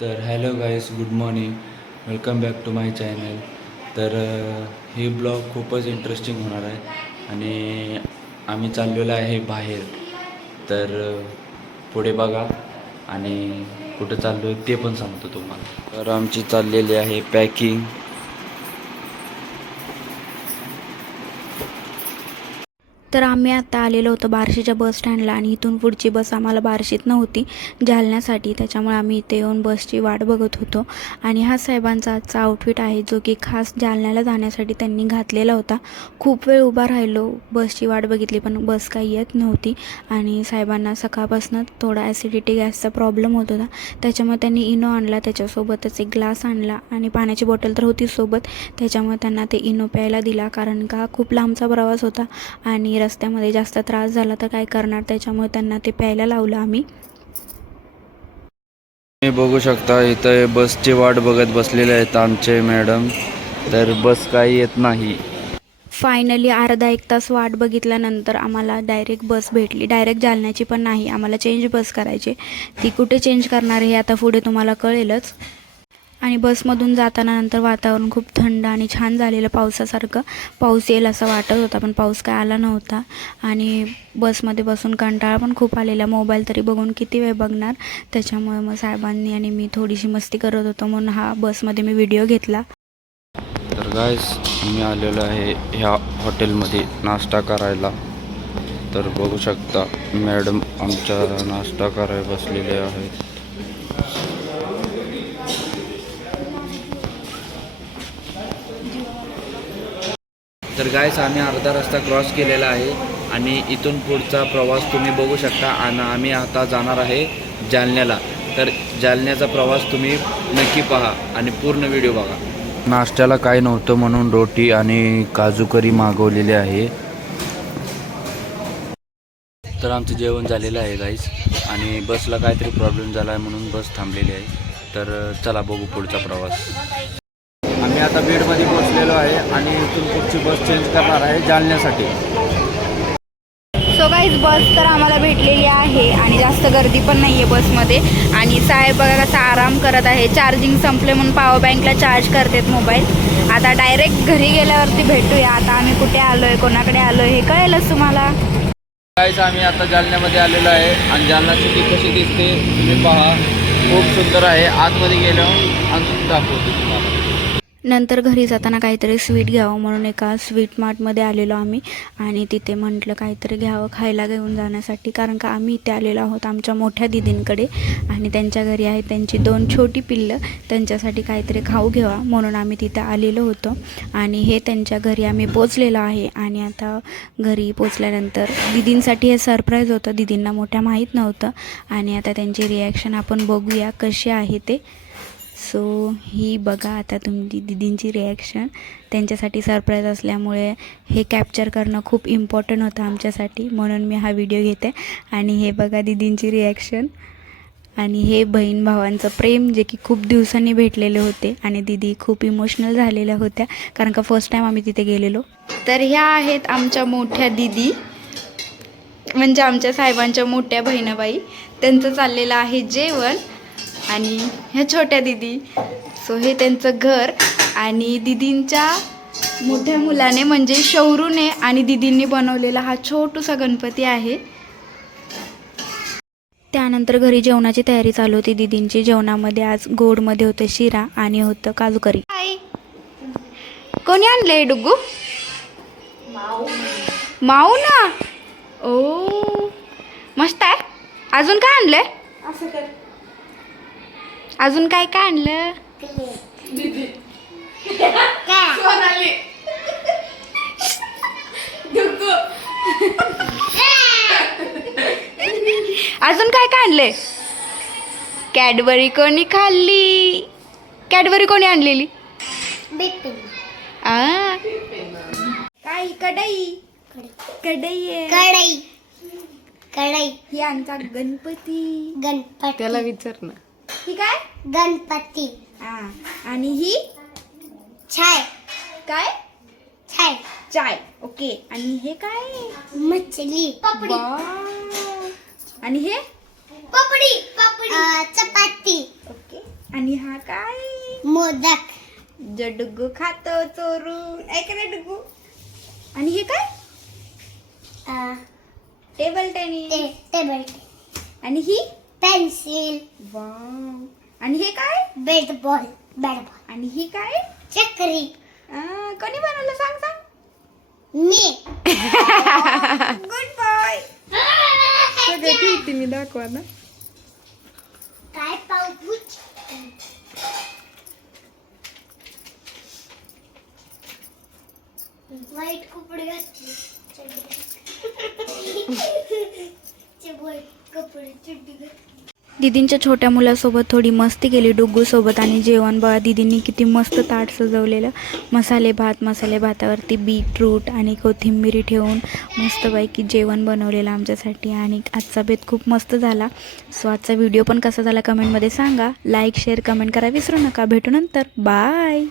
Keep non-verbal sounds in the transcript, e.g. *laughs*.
तर hello guys good morning welcome back to my channel तर uh, हे ही blog खूपच इंटरेस्टिंग होणार आहे आणि आम्ही चाललेलो आहे बाहेर. तर uh, पुढे बघा आणि कुठं चाललो आहे ते पण सांगतो तुम्हाला. तर आमची चाललेली आहे पॅकिंग तर आम्ही आता आलेलो होतो बार्शीच्या बस स्टँडला आणि इथून पुढची बस आम्हाला बार्शीत नव्हती जालन्यासाठी. त्याच्यामुळे आम्ही इथे येऊन बसची वाट बघत होतो. आणि हा साहेबांचा आजचा आउटफिट आहे जो की खास जालन्याला जाण्यासाठी त्यांनी घातलेला होता. खूप वेळ उभा राहिलो बसची वाट बघितली पण बस काही येत नव्हती. आणि साहेबांना सकाळपासून थोडा ॲसिडिटी गॅसचा प्रॉब्लेम होत होता. त्याच्यामुळे त्यांनी इनो आणला त्याच्यासोबतच एक ग्लास आणला. आणि पाण्याची बॉटल तर होती सोबत. त्याच्यामुळे त्यांना ते इनो प्यायला दिला कारण का? खूप लांबचा प्रवास होता. आणि रस्त्यामध्ये जास्त त्रास झाला तर काय करणार? त्याच्यामुळे त्यांना ते प्यायला लावलं आम्ही. बघू शकता इथं बसची वाट बघत बसलेले आहेत आमचे मॅडम. तर बस काही येत नाही. फायनली अर्धा एक तास वाट बघितल्यानंतर आम्हाला डायरेक्ट बस भेटली. डायरेक्ट जालन्याची पण नाही आम्हाला चेंज बस करायची. ती कुठे चेंज करणार हे आता पुढे तुम्हाला कळेलच. आणि बसमधून जाताना नंतर वातावरण खूप थंड आणि छान झालेलं पावसासारखं. पाऊस येईल असं वाटत होता पण पाऊस काय आला नव्हता. आणि बसमध्ये बसून कंटाळा पण खूप आलेला. मोबाईल तरी बघून किती वेळ बघणार? त्याच्यामुळे मग साहेबांनी आणि मी थोडीशी मस्ती करत होतो म्हणून हा बसमध्ये मी व्हिडिओ घेतला. तर गायस मी आलेलो आहे ह्या हॉटेलमध्ये नाश्ता करायला. तर बघू शकता मॅडम आमच्या नाश्ता करायला बसलेले आहेत. तर गायस आम्ही अर्धा रस्ता क्रॉस केलेला आहे आणि इथून पुढचा प्रवास तुम्ही बघू शकता आणि आम्ही आता जाणार आहे जालन्याला. तर जालन्याचा प्रवास तुम्ही नक्की पहा आणि पूर्ण व्हिडिओ बघा. नाश्त्याला काय नव्हतं म्हणून रोटी आणि काजू करी मागवलेली आहे. तर आमचं जेवण झालेलं आहे गाईस आणि बसला काहीतरी प्रॉब्लेम झाला आहे म्हणून बस थांबलेली आहे. तर चला बघू पुढचा प्रवास. आम्ही आता बीडमध्ये पोहोचलेलो आहे आणि इथून पुढची बस चेंज करणार आहे जालन्यासाठी. सो गाईज बस तर आम्हाला भेटलेली आहे आणि जास्त गर्दी पण नाही आहे बसमध्ये. आणि साहेब बघा कसा आराम करत आहे. चार्जिंग संपले म्हणून पॉवर बँकला चार्ज करतात मोबाईल आता डायरेक्ट घरी गेल्यावरती भेटूया. आता आम्ही कुठे आलो आहे कोणाकडे आलो आहे हे कळेलच तुम्हाला. गाईस आम्ही आता जालन्यामध्ये आलेलो आहे आणि जालना सिटी कशी दिसते तुम्ही पहा. खूप सुंदर आहे. आतमध्ये गेल्यावर अजून दाखवतो तुम्हाला. नंतर घरी जाताना काहीतरी स्वीट घ्यावं म्हणून एका स्वीट मार्टमध्ये आलेलो आम्ही. आणि तिथे म्हटलं काहीतरी घ्यावं खायला घेऊन जाण्यासाठी. कारण का आम्ही इथे आलेलो आहोत आमच्या मोठ्या दिदींकडे. आणि त्यांच्या घरी आहे त्यांची दोन छोटी पिल्लं. त्यांच्यासाठी काहीतरी खाऊ घ्यावा म्हणून आम्ही तिथे आलेलो होतो. आणि हे त्यांच्या घरी आम्ही पोचलेलो आहे. आणि आता घरी पोचल्यानंतर दिदींसाठी हे सरप्राईज होतं. दिदींना मोठ्या माहीत नव्हतं. आणि आता त्यांची रिॲक्शन आपण बघूया कशी आहे ते. सो ही बघा आता तुमची दिदींची रिॲक्शन त्यांच्यासाठी सरप्राईज असल्यामुळे हे कॅप्चर करणं खूप इम्पॉर्टंट होतं आमच्यासाठी. म्हणून मी हा व्हिडिओ घेते. आणि हे बघा दिदींची रिॲक्शन आणि हे बहीण भावांचं प्रेम जे की खूप दिवसांनी भेटलेले होते. आणि दिदी खूप इमोशनल झालेल्या होत्या. कारण का फर्स्ट टाईम आम्ही तिथे गेलेलो. तर ह्या आहेत आमच्या मोठ्या दिदी. म्हणजे आमच्या साहेबांच्या मोठ्या बहिणाबाई. त्यांचं चाललेलं आहे जेवण. आणि ह्या छोट्या दिदी. सो हे त्यांचं घर आणि दिदींच्या मोठ्या मुलाने म्हणजे शौरूने आणि दिदींनी बनवलेला हा छोटूसा गणपती आहे. त्यानंतर घरी जेवणाची तयारी चालू होती. दिदींची जेवणामध्ये आज गोडमध्ये होतं शिरा आणि होतं काजू करी कोणी आणलंय डुग्गू? माऊ ना. ओ मस्त आहे. अजून काय आणलंय? अजून काय काय आणलं? अजून काय काय आणलंय? कॅडबरी कोणी खाल्ली? कॅडबरी कोणी आणलेली? आ? काय कढई? कढई आहे. कढई. कढई. ही आमचा गणपती. गणपती. त्याला विचार ना. ही काय? गणपती. हा. आणि ही? छाय. काय? छाय. चाय. ओके. आणि हे काय? मछली. पपडी. वाव. आणि हे? पपडी पपडी. चपाती. ओके. आणि हा काय? मोदक. जो डुग्गू खातो चोरून. ऐक ना डुग्गू आणि हे काय? अ, टेबल टेनिस. ते टेबल आणि ही? पेन्सिल। वाव। आणि हे काय? बॅट बॉल बॅट बॉल आणि ही काय? चक्री. आ, कोणी बनवलं? सांग सांग. मी. *laughs* गुड बॉय *laughs* सगळं ठेवते मी दाखवा ना. काय पाऊच वाईट कपडे घातले *laughs* दीदींच्या छोट्या मुलासोबत थोडी मस्ती केली डुग्गूसोबत आणि जेवण. बघा दीदींनी किती मस्त ताट सजवलेलं. मसाले भात मसाले भातावरती बीटरूट आणि कोथिंबिरी ठेवून मस्तपैकी जेवण बनवलेलं आमच्यासाठी. आणि आजचा बेत खूप मस्त झाला. सो आजचा व्हिडिओ पण कसा झाला कमेंटमध्ये सांगा. लाईक शेअर कमेंट करा. विसरू नका. भेटू नंतर. बाय